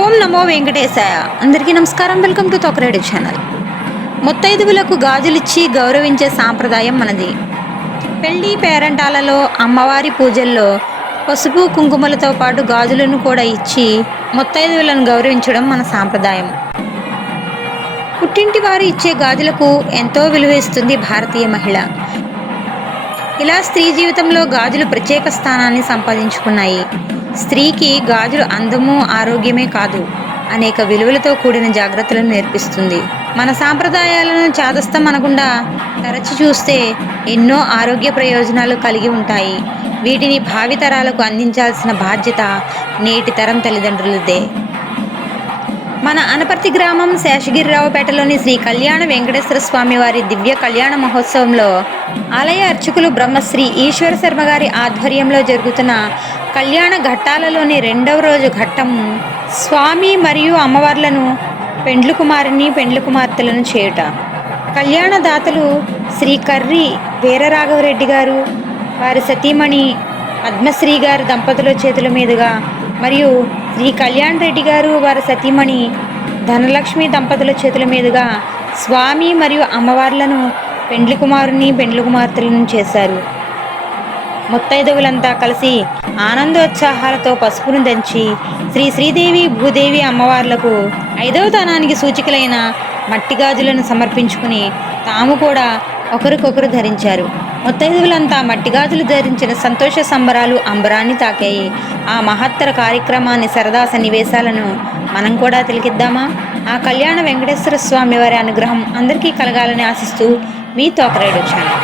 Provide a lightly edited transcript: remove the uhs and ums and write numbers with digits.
ఓం నమో వెంకటేశాయ. అందరికీ నమస్కారం. Welcome to Thokkaredu channel. ముత్తైదువులకు గాజులిచ్చి గౌరవించే సాంప్రదాయం మనది. పెళ్లి పేరంటాలలో, అమ్మవారి పూజల్లో పసుపు కుంకుమలతో పాటు గాజులను కూడా ఇచ్చి ముత్తైదువులను గౌరవించడం మన సాంప్రదాయం. పుట్టింటి వారు ఇచ్చే గాజులకు ఎంతో విలువ ఇస్తుంది భారతీయ మహిళ. ఇలా స్త్రీ జీవితంలో గాజులు ప్రత్యేక స్థానాన్ని సంపాదించుకున్నాయి. స్త్రీకి గాజులు అందము, ఆరోగ్యమే కాదు, అనేక విలువలతో కూడిన జాగ్రత్తలను నేర్పిస్తుంది. మన సాంప్రదాయాలను చాదస్తం అనకుండా తరచి చూస్తే ఎన్నో ఆరోగ్య ప్రయోజనాలు కలిగి ఉంటాయి. వీటిని భావితరాలకు అందించాల్సిన బాధ్యత నేటి తరం తల్లిదండ్రులదే. మన అనపర్తి గ్రామం శేషగిరిరావుపేటలోని శ్రీ కళ్యాణ వెంకటేశ్వర స్వామి వారి దివ్య కళ్యాణ మహోత్సవంలో ఆలయ అర్చకులు బ్రహ్మశ్రీ ఈశ్వర శర్మ గారి ఆధ్వర్యంలో జరుగుతున్న కళ్యాణ ఘట్టాలలోని రెండవ రోజు ఘట్టం స్వామి మరియు అమ్మవార్లను పెండ్లు కుమారుని పెండ్లు కుమార్తెలను చేయుట. కళ్యాణదాతలు శ్రీ కర్రి వీరరాఘవరెడ్డి గారు, వారి సతీమణి పద్మశ్రీ గారు దంపతుల చేతుల మీదుగా మరియు శ్రీ కళ్యాణ్ రెడ్డి గారు వారి సతీమణి ధనలక్ష్మి దంపతుల చేతుల మీదుగా స్వామి మరియు అమ్మవార్లను పెండ్లి కుమారుని పెండ్లి కుమార్తెలను చేశారు. ముత్తైదువులంతా కలిసి ఆనందోత్సాహాలతో పసుపును దంచి శ్రీదేవి భూదేవి అమ్మవార్లకు 5వ తానానికి సూచికలైన మట్టి గాజులను సమర్పించుకుని తాము కూడా ఒకరికొకరు ధరించారు. ముత్తైదువులంతా మట్టి గాజులు ధరించిన సంతోష సంబరాలు అంబరాన్ని తాకాయి. ఆ మహత్తర కార్యక్రమాన్ని సరదా సన్నివేశాలను మనం కూడా తిలకిద్దామా? ఆ కళ్యాణ వెంకటేశ్వర స్వామి వారి అనుగ్రహం అందరికీ కలగాలని ఆశిస్తూ మీ తోకరేడు ఛానల్.